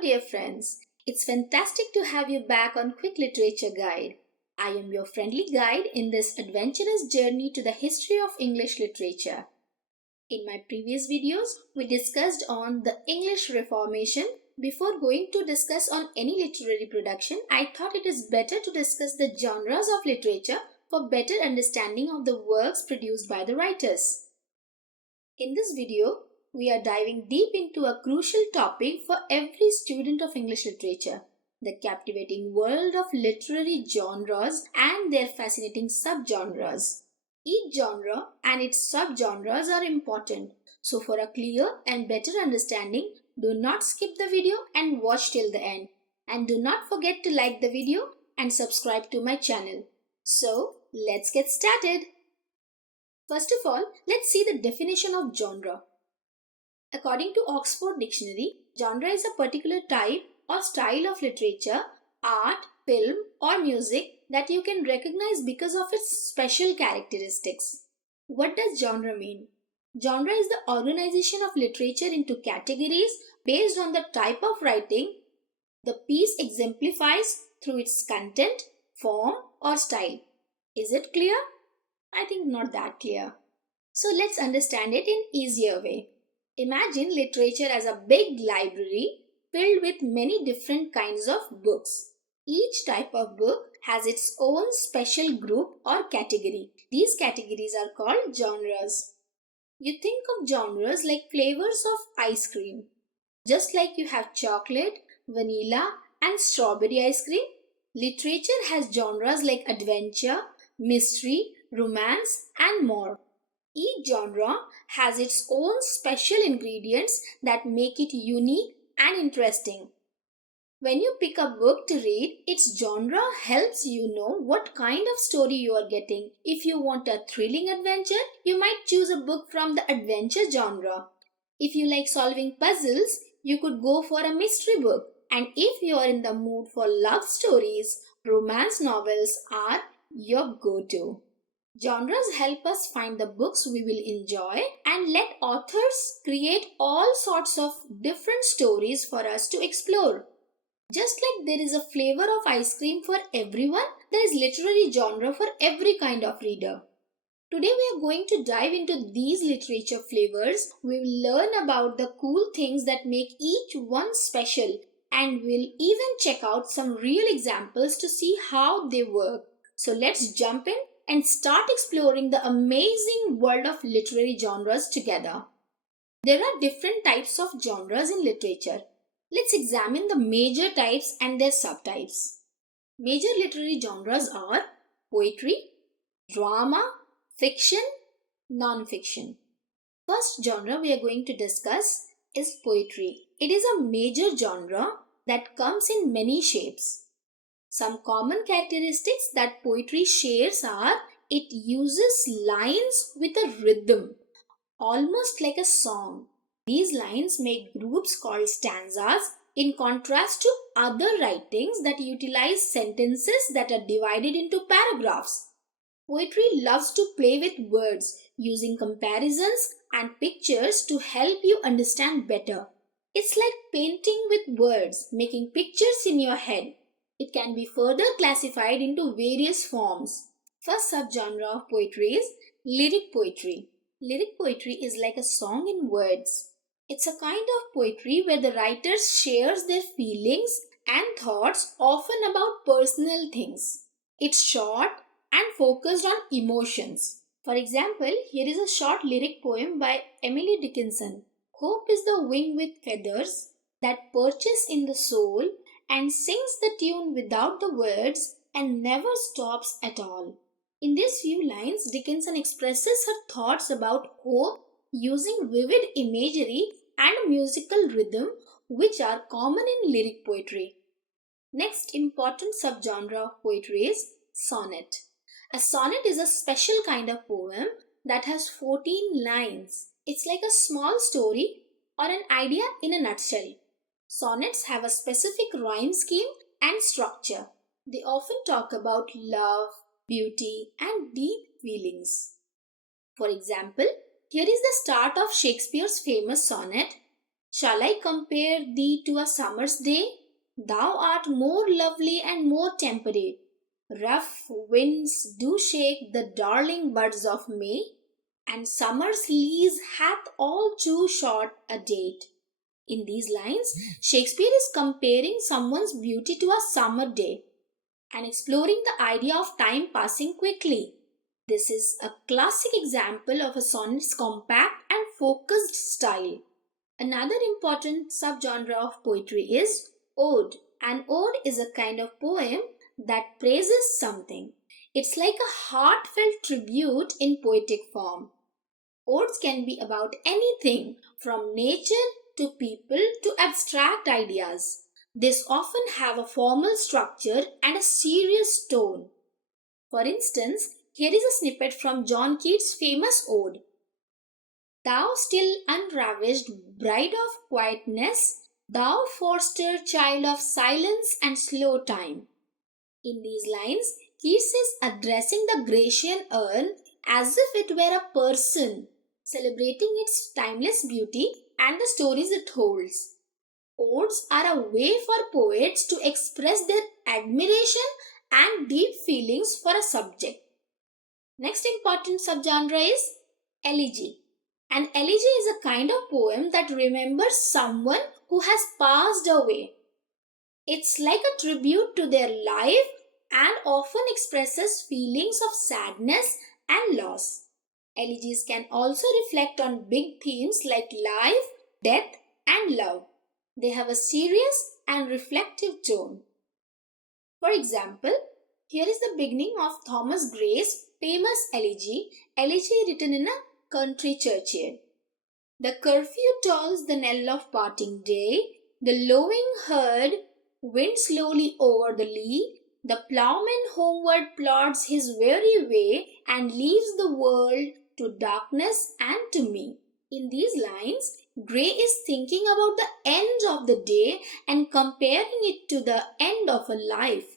dear friends. It's fantastic to have you back on Quick Literature Guide. I am your friendly guide in this adventurous journey to the history of English literature. In my previous videos, we discussed on the English Reformation. Before going to discuss on any literary production, I thought it is better to discuss the genres of literature for better understanding of the works produced by the writers. In this video, we are diving deep into a crucial topic for every student of English literature, the captivating world of literary genres and their fascinating subgenres. Each genre and its subgenres are important, so for a clear and better understanding, do not skip the video and watch till the end. And do not forget to like the video and subscribe to my channel. So, let's get started. First of all, let's see the definition of genre. According to Oxford Dictionary, genre is a particular type or style of literature, art, film, or music that you can recognize because of its special characteristics. What does genre mean? Genre is the organization of literature into categories based on the type of writing the piece exemplifies through its content, form, or style. Is it clear? I think not that clear. So let's understand it in easier way. Imagine literature as a big library filled with many different kinds of books. Each type of book has its own special group or category. These categories are called genres. You think of genres like flavors of ice cream. Just like you have chocolate, vanilla, and strawberry ice cream, literature has genres like adventure, mystery, romance, and more. Each genre has its own special ingredients that make it unique and interesting. When you pick a book to read, its genre helps you know what kind of story you are getting. If you want a thrilling adventure, you might choose a book from the adventure genre. If you like solving puzzles, you could go for a mystery book. And if you are in the mood for love stories, romance novels are your go-to. Genres help us find the books we will enjoy and let authors create all sorts of different stories for us to explore. Just like there is a flavor of ice cream for everyone, there is literary genre for every kind of reader. Today we are going to dive into these literature flavors. We will learn about the cool things that make each one special, and we'll even check out some real examples to see how they work. So let's jump in and start exploring the amazing world of literary genres together. There are different types of genres in literature. Let's examine the major types and their subtypes. Major literary genres are poetry, drama, fiction, non-fiction. First genre we are going to discuss is poetry. It is a major genre that comes in many shapes. Some common characteristics that poetry shares are it uses lines with a rhythm, almost like a song. These lines make groups called stanzas in contrast to other writings that utilize sentences that are divided into paragraphs. Poetry loves to play with words, using comparisons and pictures to help you understand better. It's like painting with words, making pictures in your head. It can be further classified into various forms. First subgenre of poetry is lyric poetry. Lyric poetry is like a song in words. It's a kind of poetry where the writer shares their feelings and thoughts, often about personal things. It's short and focused on emotions. For example, here is a short lyric poem by Emily Dickinson. Hope is the wing with feathers that perches in the soul and sings the tune without the words and never stops at all. In these few lines, Dickinson expresses her thoughts about hope using vivid imagery and a musical rhythm which are common in lyric poetry. Next important subgenre of poetry is sonnet. A sonnet is a special kind of poem that has 14 lines. It's like a small story or an idea in a nutshell. Sonnets have a specific rhyme scheme and structure. They often talk about love, beauty, and deep feelings. For example, here is the start of Shakespeare's famous sonnet, Shall I compare thee to a summer's day? Thou art more lovely and more temperate. Rough winds do shake the darling buds of May, and summer's lease hath all too short a date. In these lines, Shakespeare is comparing someone's beauty to a summer day and exploring the idea of time passing quickly. This is a classic example of a sonnet's compact and focused style. Another important subgenre of poetry is ode. An ode is a kind of poem that praises something. It's like a heartfelt tribute in poetic form. Odes can be about anything from nature to people to abstract ideas. These often have a formal structure and a serious tone. For instance, here is a snippet from John Keats' famous ode. Thou still unravished bride of quietness, thou foster child of silence and slow time. In these lines, Keats is addressing the Grecian urn as if it were a person, celebrating its timeless beauty and the stories it holds. Odes are a way for poets to express their admiration and deep feelings for a subject. Next important subgenre is elegy. An elegy is a kind of poem that remembers someone who has passed away. It's like a tribute to their life and often expresses feelings of sadness and loss. Elegies can also reflect on big themes like life, death, and love. They have a serious and reflective tone. For example, here is the beginning of Thomas Gray's famous elegy written in a country churchyard. The curfew tolls the knell of parting day, the lowing herd winds slowly over the lea, the ploughman homeward plods his weary way and leaves the world to darkness and to me. In these lines, Gray is thinking about the end of the day and comparing it to the end of a life.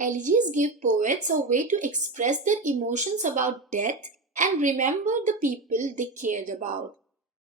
Elegies give poets a way to express their emotions about death and remember the people they cared about.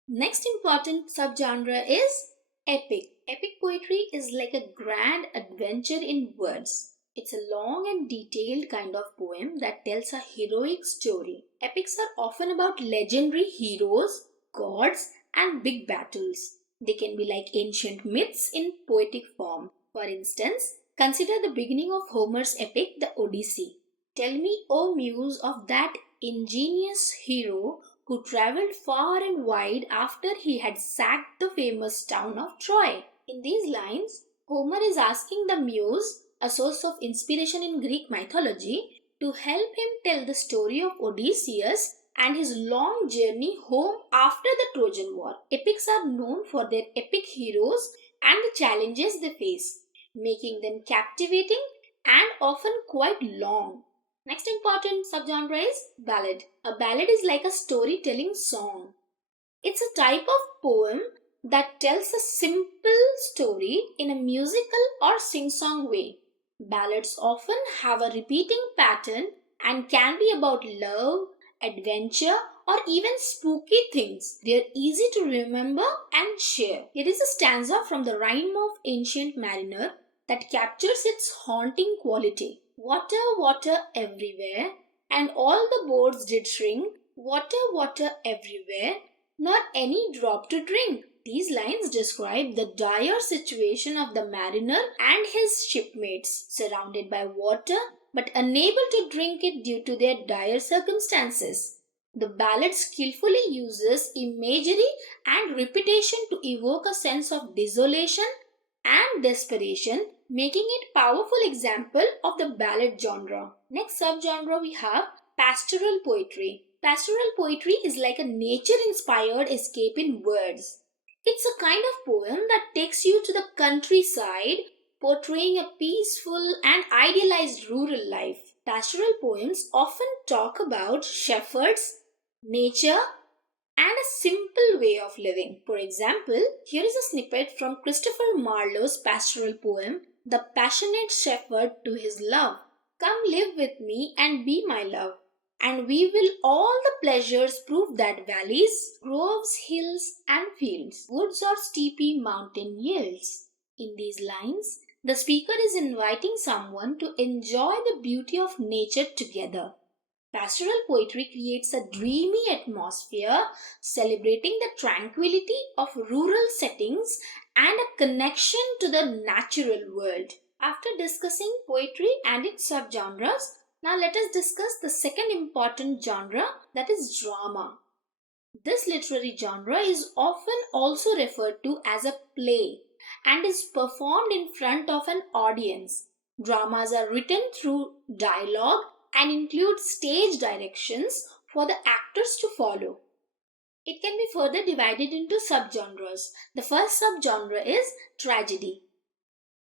Next important subgenre is epic. Epic poetry is like a grand adventure in words. It's a long and detailed kind of poem that tells a heroic story. Epics are often about legendary heroes, gods, and big battles. They can be like ancient myths in poetic form. For instance, consider the beginning of Homer's epic, the Odyssey. Tell me, O muse, of that ingenious hero who travelled far and wide after he had sacked the famous town of Troy. In these lines, Homer is asking the muse, a source of inspiration in Greek mythology, to help him tell the story of Odysseus and his long journey home after the Trojan War. Epics are known for their epic heroes and the challenges they face, making them captivating and often quite long. Next important subgenre is ballad. A ballad is like a storytelling song. It's a type of poem that tells a simple story in a musical or sing-song way. Ballads often have a repeating pattern and can be about love, adventure, or even spooky things. They are easy to remember and share. Here is a stanza from the Rhyme of Ancient Mariner that captures its haunting quality. Water, water everywhere, and all the boards did shrink. Water, water everywhere, nor any drop to drink. These lines describe the dire situation of the mariner and his shipmates, surrounded by water but unable to drink it due to their dire circumstances. The ballad skillfully uses imagery and repetition to evoke a sense of desolation and desperation, making it a powerful example of the ballad genre. Next subgenre we have pastoral poetry. Pastoral poetry is like a nature-inspired escape in words. It's a kind of poem that takes you to the countryside, portraying a peaceful and idealized rural life. Pastoral poems often talk about shepherds, nature, and a simple way of living. For example, here is a snippet from Christopher Marlowe's pastoral poem, The Passionate Shepherd to His Love. Come live with me and be my love. and we will all the pleasures prove that valleys, groves, hills, and fields, woods or steepy mountain yields. In these lines, the speaker is inviting someone to enjoy the beauty of nature together. Pastoral poetry creates a dreamy atmosphere, celebrating the tranquility of rural settings and a connection to the natural world. After discussing poetry and its subgenres, now let us discuss the second important genre, that is drama. This literary genre is often also referred to as a play and is performed in front of an audience. Dramas are written through dialogue and include stage directions for the actors to follow. It can be further divided into subgenres. The first subgenre is tragedy.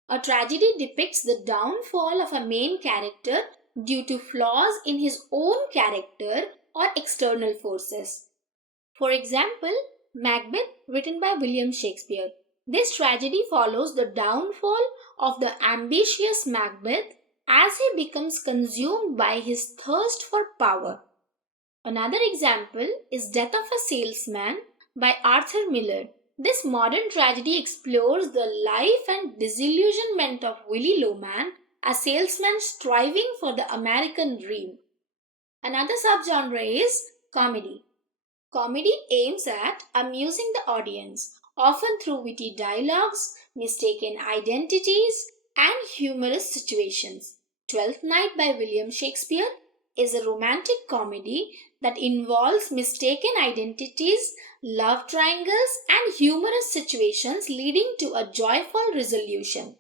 A tragedy depicts the downfall of a main character due to flaws in his own character or external forces. For example, Macbeth, written by William Shakespeare. This tragedy follows the downfall of the ambitious Macbeth as he becomes consumed by his thirst for power. Another example is Death of a Salesman by Arthur Miller. This modern tragedy explores the life and disillusionment of Willy Loman, a salesman striving for the American dream. Another subgenre is comedy. Comedy aims at amusing the audience, often through witty dialogues, mistaken identities, and humorous situations. Twelfth Night by William Shakespeare is a romantic comedy that involves mistaken identities, love triangles, and humorous situations leading to a joyful resolution.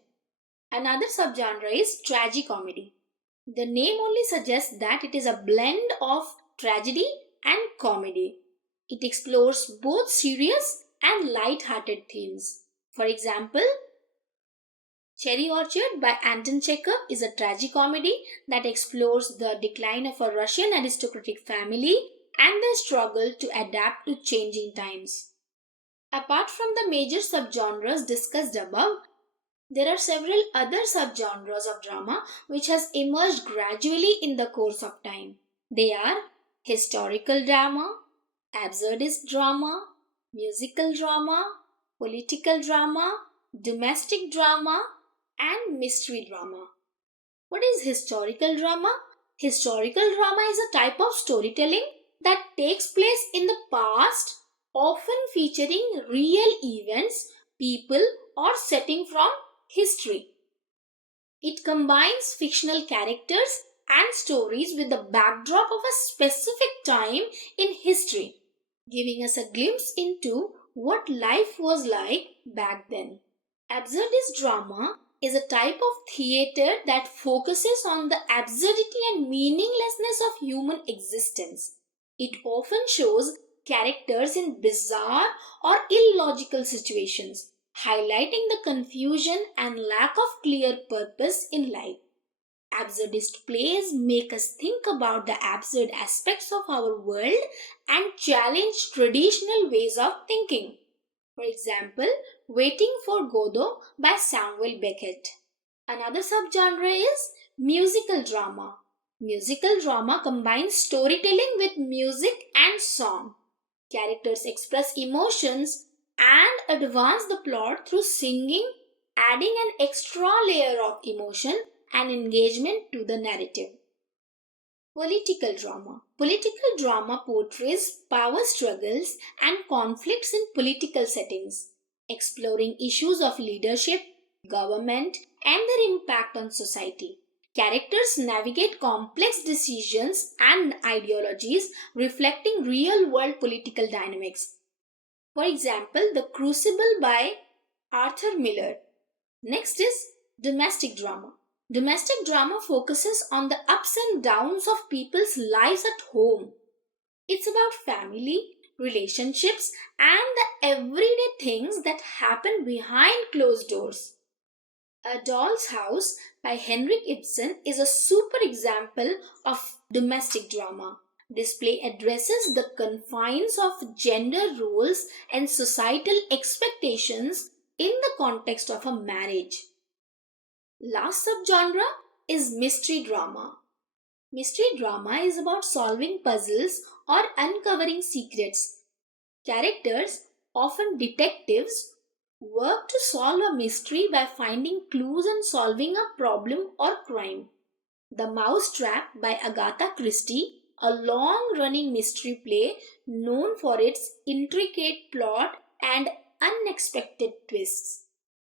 Another subgenre is tragicomedy. The name only suggests that it is a blend of tragedy and comedy. It explores both serious and light-hearted themes. For example, Cherry Orchard by Anton Chekhov is a tragicomedy that explores the decline of a Russian aristocratic family and their struggle to adapt to changing times. Apart from the major subgenres discussed above, there are several other subgenres of drama which has emerged gradually in the course of time. They are historical drama, absurdist drama, musical drama, political drama, domestic drama, and mystery drama. What is historical drama? Historical drama is a type of storytelling that takes place in the past, often featuring real events, people, or setting from history. It combines fictional characters and stories with the backdrop of a specific time in history, giving us a glimpse into what life was like back then. Absurdist drama is a type of theatre that focuses on the absurdity and meaninglessness of human existence. It often shows characters in bizarre or illogical situations, highlighting the confusion and lack of clear purpose in life. Absurdist plays make us think about the absurd aspects of our world and challenge traditional ways of thinking. For example, Waiting for Godot by Samuel Beckett. Another subgenre is musical drama. Musical drama combines storytelling with music and song. Characters express emotions and advance the plot through singing, adding an extra layer of emotion and engagement to the narrative. Political drama. Political drama portrays power struggles and conflicts in political settings, exploring issues of leadership, government, and their impact on society. Characters navigate complex decisions and ideologies reflecting real-world political dynamics. For example, The Crucible by Arthur Miller. Next is domestic drama. Domestic drama focuses on the ups and downs of people's lives at home. It's about family, relationships, and the everyday things that happen behind closed doors. A Doll's House by Henrik Ibsen is a super example of domestic drama. This play addresses the confines of gender roles and societal expectations in the context of a marriage. Last subgenre is mystery drama. Mystery drama is about solving puzzles or uncovering secrets. Characters, often detectives, work to solve a mystery by finding clues and solving a problem or crime. The Mousetrap by Agatha Christie, a long running mystery play known for its intricate plot and unexpected twists.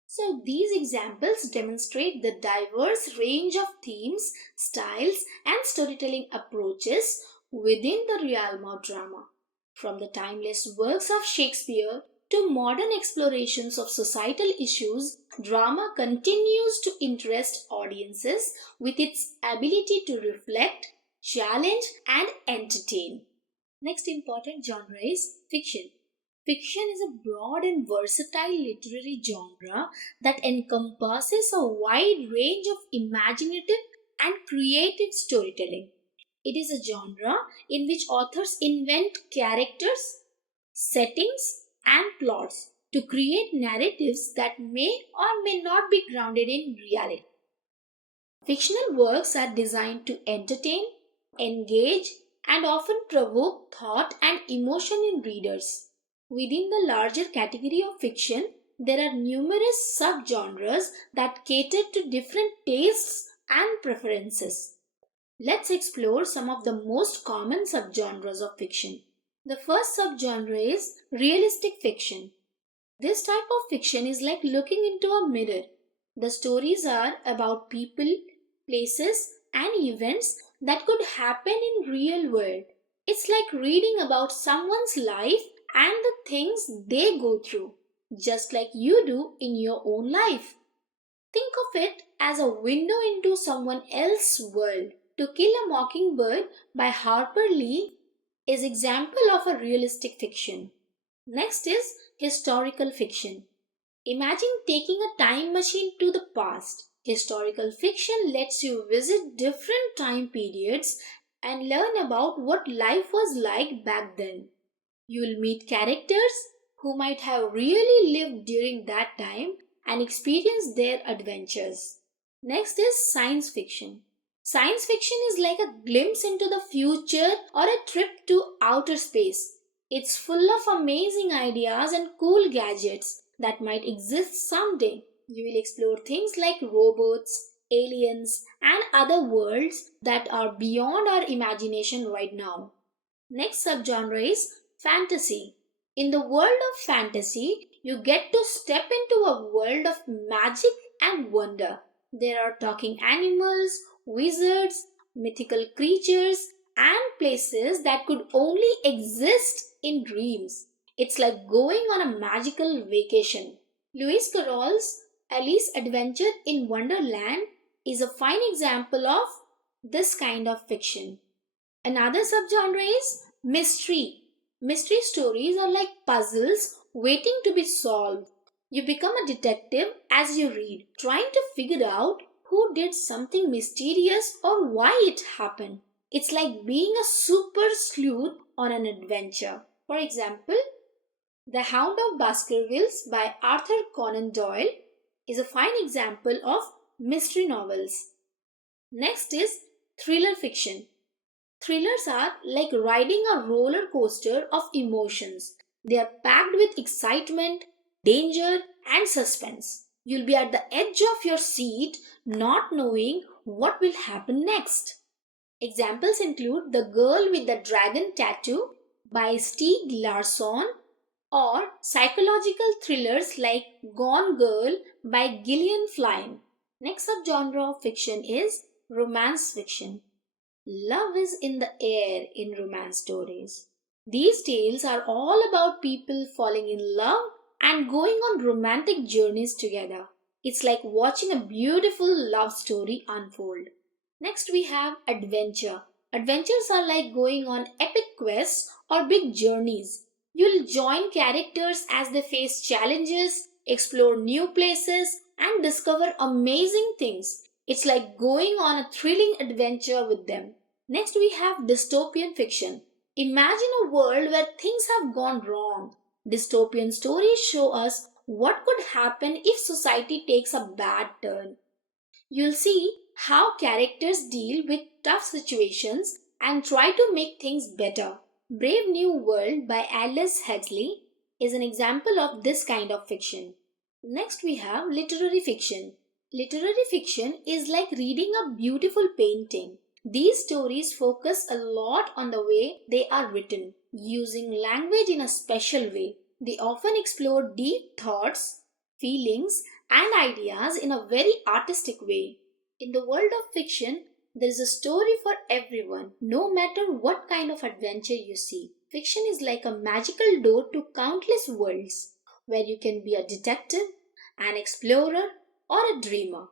So, these examples demonstrate the diverse range of themes, styles, and storytelling approaches within the realm of drama. From the timeless works of Shakespeare to modern explorations of societal issues, drama continues to interest audiences with its ability to reflect, challenge, and entertain. Next important genre is fiction. Fiction is a broad and versatile literary genre that encompasses a wide range of imaginative and creative storytelling. It is a genre in which authors invent characters, settings, and plots to create narratives that may or may not be grounded in reality. Fictional works are designed to entertain, engage, and often provoke thought and emotion in readers. Within the larger category of fiction, there are numerous subgenres that cater to different tastes and preferences. Let's explore some of the most common subgenres of fiction. The first subgenre is realistic fiction. This type of fiction is like looking into a mirror. The stories are about people, places, and events that could happen in real world. It's like reading about someone's life and the things they go through, just like you do in your own life. Think of it as a window into someone else's world. To Kill a Mockingbird by Harper Lee is example of a realistic fiction. Next is historical fiction. Imagine taking a time machine to the past. Historical fiction lets you visit different time periods and learn about what life was like back then. You'll meet characters who might have really lived during that time and experience their adventures. Next is science fiction. Science fiction is like a glimpse into the future or a trip to outer space. It's full of amazing ideas and cool gadgets that might exist someday. You will explore things like robots, aliens, and other worlds that are beyond our imagination right now. Next subgenre is fantasy. In the world of fantasy, you get to step into a world of magic and wonder. There are talking animals, wizards, mythical creatures, and places that could only exist in dreams. It's like going on a magical vacation. Lewis Carroll's Alice's Adventure in Wonderland is a fine example of this kind of fiction. Another subgenre is mystery. Mystery stories are like puzzles waiting to be solved. You become a detective as you read, trying to figure out who did something mysterious or why it happened. It's like being a super sleuth on an adventure. For example, The Hound of Baskervilles by Arthur Conan Doyle is a fine example of mystery novels. Next is thriller fiction. Thrillers are like riding a roller coaster of emotions. They are packed with excitement, danger, and suspense. You'll be at the edge of your seat, not knowing what will happen next. Examples include The Girl with the Dragon Tattoo by Stieg Larsson or psychological thrillers like Gone Girl by Gillian Flynn. Next subgenre of fiction is romance fiction. Love is in the air in romance stories. These tales are all about people falling in love and going on romantic journeys together. It's like watching a beautiful love story unfold. Next, we have adventure. Adventures are like going on epic quests or big journeys. You'll join characters as they face challenges, explore new places, and discover amazing things. It's like going on a thrilling adventure with them. Next, we have dystopian fiction. Imagine a world where things have gone wrong. Dystopian stories show us what could happen if society takes a bad turn. You'll see how characters deal with tough situations and try to make things better. Brave New World by Aldous Huxley is an example of this kind of fiction. Next, we have literary fiction. Literary fiction is like reading a beautiful painting. These stories focus a lot on the way they are written, using language in a special way. They often explore deep thoughts, feelings, and ideas in a very artistic way. In the world of fiction, there is a story for everyone, no matter what kind of adventure you see. Fiction is like a magical door to countless worlds, where you can be a detective, an explorer, or a dreamer.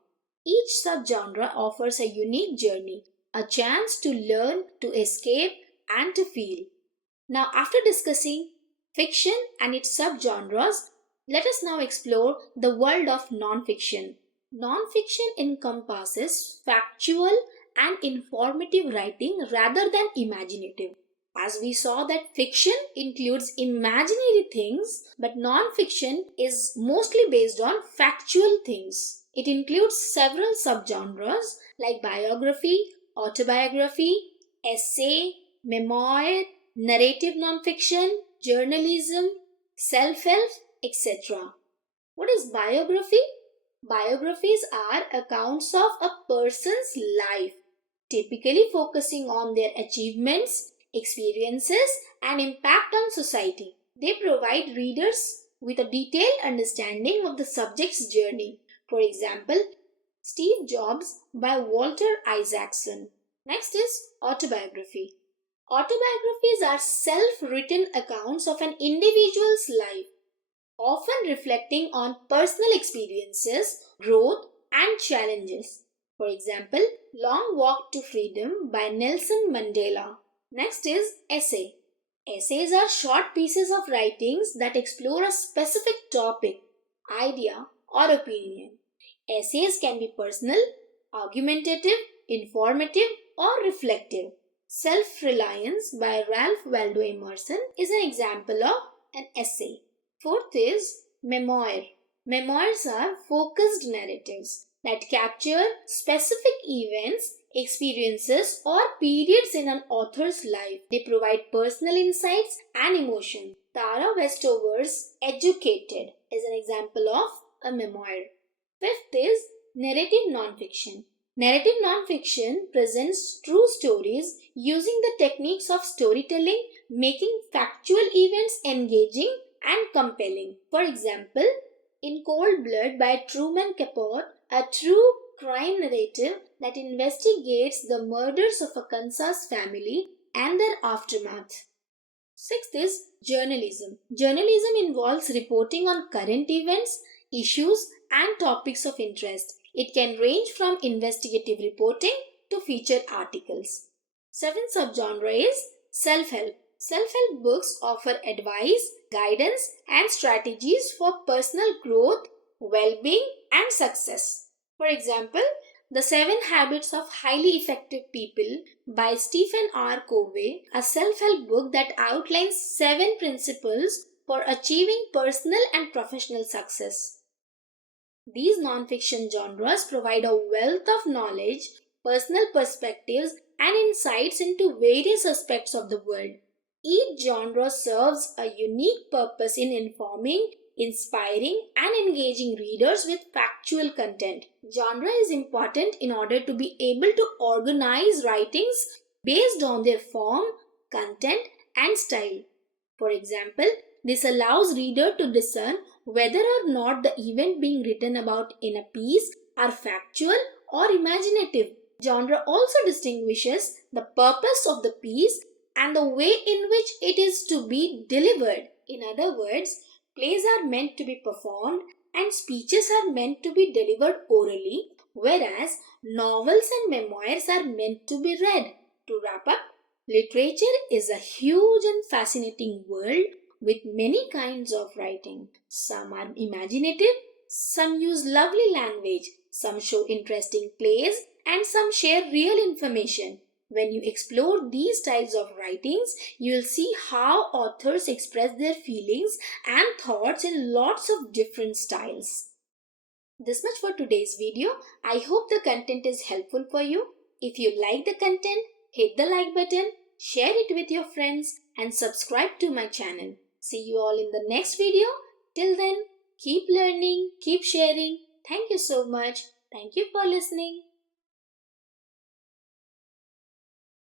Each subgenre offers a unique journey, a chance to learn, to escape, and to feel. Now, after discussing fiction and its subgenres, let us now explore the world of non-fiction. Non-fiction encompasses factual and informative writing rather than imaginative. As we saw that fiction includes imaginary things, but non-fiction is mostly based on factual things. It includes several subgenres like biography, autobiography, essay, memoir, narrative non-fiction, journalism, self-help, etc. What is biography? Biographies are accounts of a person's life, typically focusing on their achievements, experiences, and impact on society. They provide readers with a detailed understanding of the subject's journey. For example, Steve Jobs by Walter Isaacson. Next is autobiography. Autobiographies are self-written accounts of an individual's life, often reflecting on personal experiences, growth, and challenges. For example, Long Walk to Freedom by Nelson Mandela. Next is essay. Essays are short pieces of writings that explore a specific topic, idea, or opinion. Essays can be personal, argumentative, informative, or reflective. Self-Reliance by Ralph Waldo Emerson is an example of an essay. Fourth is memoir. Memoirs are focused narratives that capture specific events, experiences, or periods in an author's life. They provide personal insights and emotion. Tara Westover's Educated is an example of a memoir. Fifth is narrative nonfiction. Narrative nonfiction presents true stories using the techniques of storytelling, making factual events engaging and compelling. For example, in Cold Blood by Truman Capote, a true crime narrative that investigates the murders of a Kansas family and their aftermath. Sixth is journalism. Journalism involves reporting on current events, issues, and topics of interest. It can range from investigative reporting to featured articles. Seventh subgenre is self-help. Self-help books offer advice, guidance, and strategies for personal growth, well-being, and success. For example, The 7 Habits of Highly Effective People by Stephen R. Covey, a self-help book that outlines 7 principles for achieving personal and professional success. These non-fiction genres provide a wealth of knowledge, personal perspectives, and insights into various aspects of the world. Each genre serves a unique purpose in informing, inspiring, and engaging readers with factual content. Genre is important in order to be able to organize writings based on their form, content, and style. For example, this allows reader to discern whether or not the event being written about in a piece are factual or imaginative. Genre also distinguishes the purpose of the piece and the way in which it is to be delivered. In other words, plays are meant to be performed and speeches are meant to be delivered orally, whereas novels and memoirs are meant to be read. To wrap up, literature is a huge and fascinating world with many kinds of writing. Some are imaginative, some use lovely language, some show interesting plays, and some share real information. When you explore these styles of writings, you will see how authors express their feelings and thoughts in lots of different styles. This much for today's video. I hope the content is helpful for you. If you like the content, hit the like button, share it with your friends and subscribe to my channel. See you all in the next video. Till then, keep learning, keep sharing. Thank you so much. Thank you for listening.